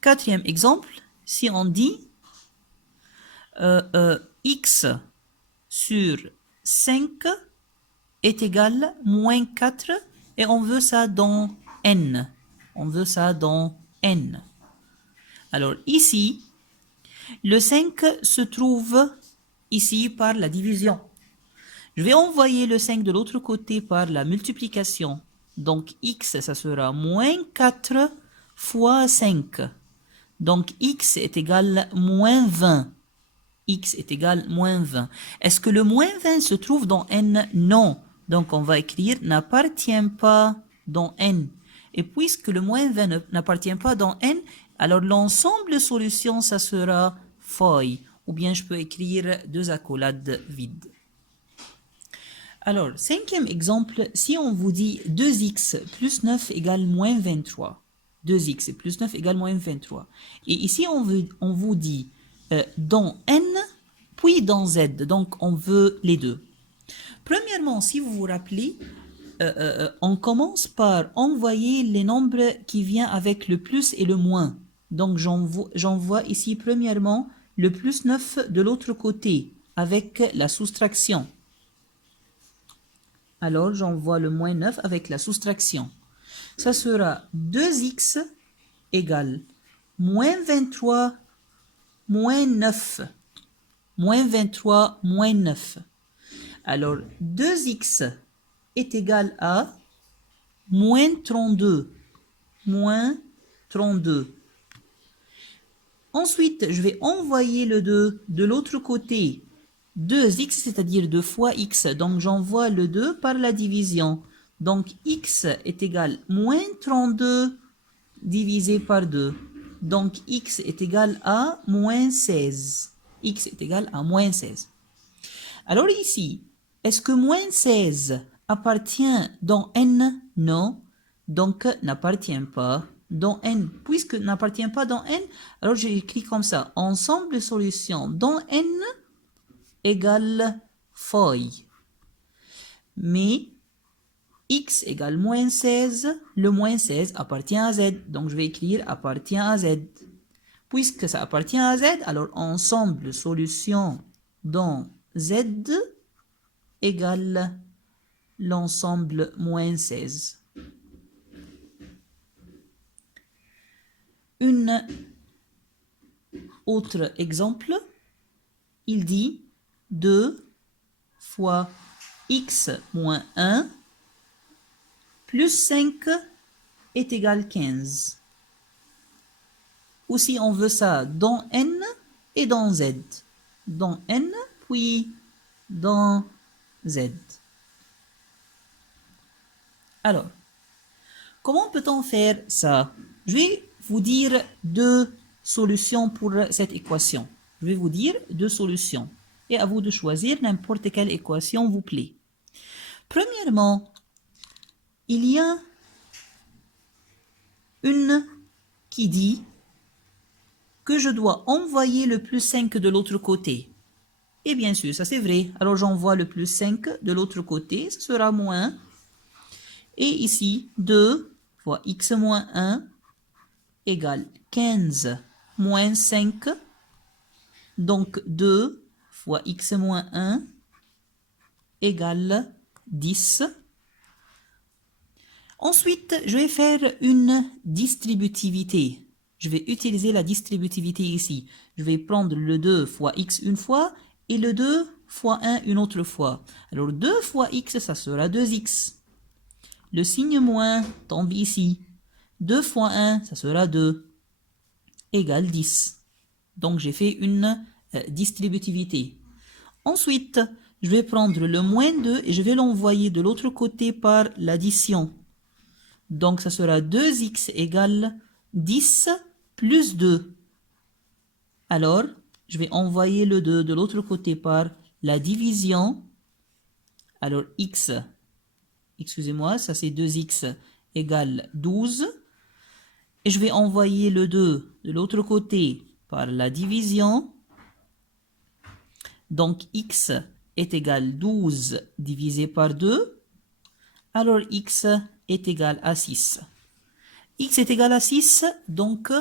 Quatrième exemple, si on dit x sur 5 est égal moins 4 et on veut ça dans n. On veut ça dans n. Alors ici, le 5 se trouve ici par la division. Je vais envoyer le 5 de l'autre côté par la multiplication. Donc x, ça sera moins 4 fois 5. Donc x est égal à moins 20. X est égal à moins 20. Est-ce que le moins 20 se trouve dans n? Non. Donc on va écrire n'appartient pas dans n. Et puisque le moins 20 n'appartient pas dans n, alors l'ensemble de solutions, ça sera feuille. Ou bien je peux écrire deux accolades vides. Alors, cinquième exemple, si on vous dit 2x plus 9 égale moins 23. 2x plus 9 égale moins 23. Et ici, on vous dit dans n, puis dans z. Donc, on veut les deux. Premièrement, si vous vous rappelez, on commence par envoyer les nombres qui viennent avec le plus et le moins. Donc, j'envoie ici premièrement le plus 9 de l'autre côté avec la soustraction. Alors, j'envoie le moins 9 avec la soustraction. Ça sera 2x égale moins 23 moins 9. Moins 23 moins 9. Alors, 2x est égal à moins 32. Moins 32. Ensuite, je vais envoyer le 2 de l'autre côté. 2x, c'est-à-dire 2 fois x. Donc, j'envoie le 2 par la division. Donc, x est égal à moins 32 divisé par 2. Donc, x est égal à moins 16. X est égal à moins 16. Alors ici, est-ce que moins 16 appartient dans n? Non. Donc, n'appartient pas dans n. Puisque n'appartient pas dans n, alors j'ai écrit comme ça. Ensemble de solutions dans n égale feuille. Mais x égale moins 16, le moins 16 appartient à z. Donc je vais écrire appartient à z. Puisque ça appartient à z, alors ensemble de solutions dans z égale l'ensemble moins 16. Un autre exemple, il dit 2 fois x moins 1 plus 5 est égal à 15. Ou si on veut ça dans n et dans z. Dans n, puis dans z. Alors, comment peut-on faire ça? Je vais vous dire deux solutions pour cette équation. Je vais vous dire deux solutions. Et à vous de choisir n'importe quelle équation vous plaît. Premièrement, il y a une qui dit que je dois envoyer le plus 5 de l'autre côté. Et bien sûr, ça c'est vrai. Alors j'envoie le plus 5 de l'autre côté, ce sera moins. Et ici, 2 fois x moins 1 égale 15 moins 5. Donc 2 fois x moins 1 égale 10. Ensuite, je vais faire une distributivité. Je vais utiliser la distributivité ici. Je vais prendre le 2 fois x une fois et le 2 fois 1 une autre fois. Alors 2 fois x, ça sera 2x. Le signe moins tombe ici. 2 fois 1, ça sera 2. Égale 10. Donc j'ai fait une distributivité. Ensuite, je vais prendre le moins 2 et je vais l'envoyer de l'autre côté par l'addition. Donc ça sera 2x égale 10 plus 2. Alors, je vais envoyer le 2 de l'autre côté par la division. Alors x, excusez-moi, ça c'est 2x égale 12. Et je vais envoyer le 2 de l'autre côté par la division. Donc x est égal 12 divisé par 2. Alors x est égal à 6. X est égal à 6, donc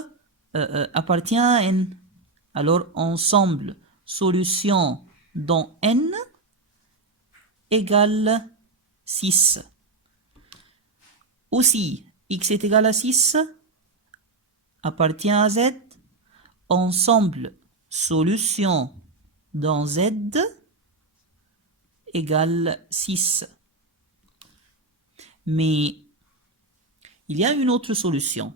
appartient à n. Alors, ensemble, solution dans n égale 6. Aussi, x est égal à 6 appartient à z. Ensemble, solution dans z égale 6. Mais il y a une autre solution.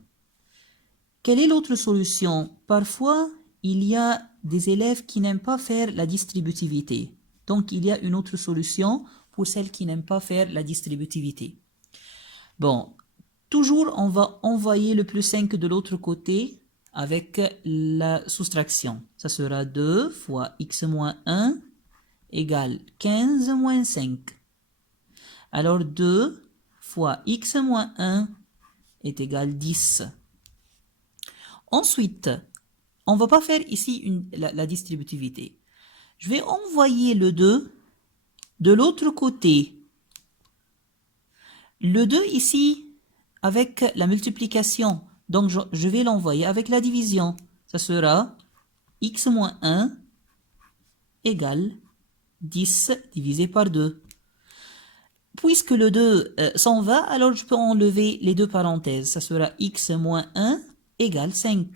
Quelle est l'autre solution? Parfois, il y a des élèves qui n'aiment pas faire la distributivité. Donc, il y a une autre solution pour celles qui n'aiment pas faire la distributivité. Bon, toujours, on va envoyer le plus 5 de l'autre côté avec la soustraction. Ça sera 2 fois x moins 1 égale 15 moins 5. Alors, 2 fois x moins 1 est égal 10. Ensuite, on ne va pas faire ici la distributivité. Je vais envoyer le 2 de l'autre côté. Le 2 ici, avec la multiplication, donc je vais l'envoyer avec la division. Ça sera x moins 1 égale 10 divisé par 2. Puisque le 2 s'en va, alors je peux enlever les deux parenthèses. Ça sera x moins 1 égale 5.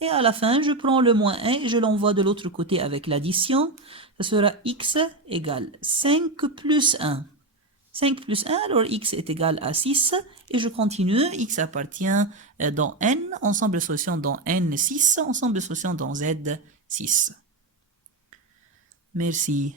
Et à la fin, je prends le moins 1 et je l'envoie de l'autre côté avec l'addition. Ça sera x égale 5 plus 1. 5 plus 1, alors x est égal à 6. Et je continue, x appartient dans n, ensemble de solutions dans n, 6, ensemble de solutions dans z, 6. Merci.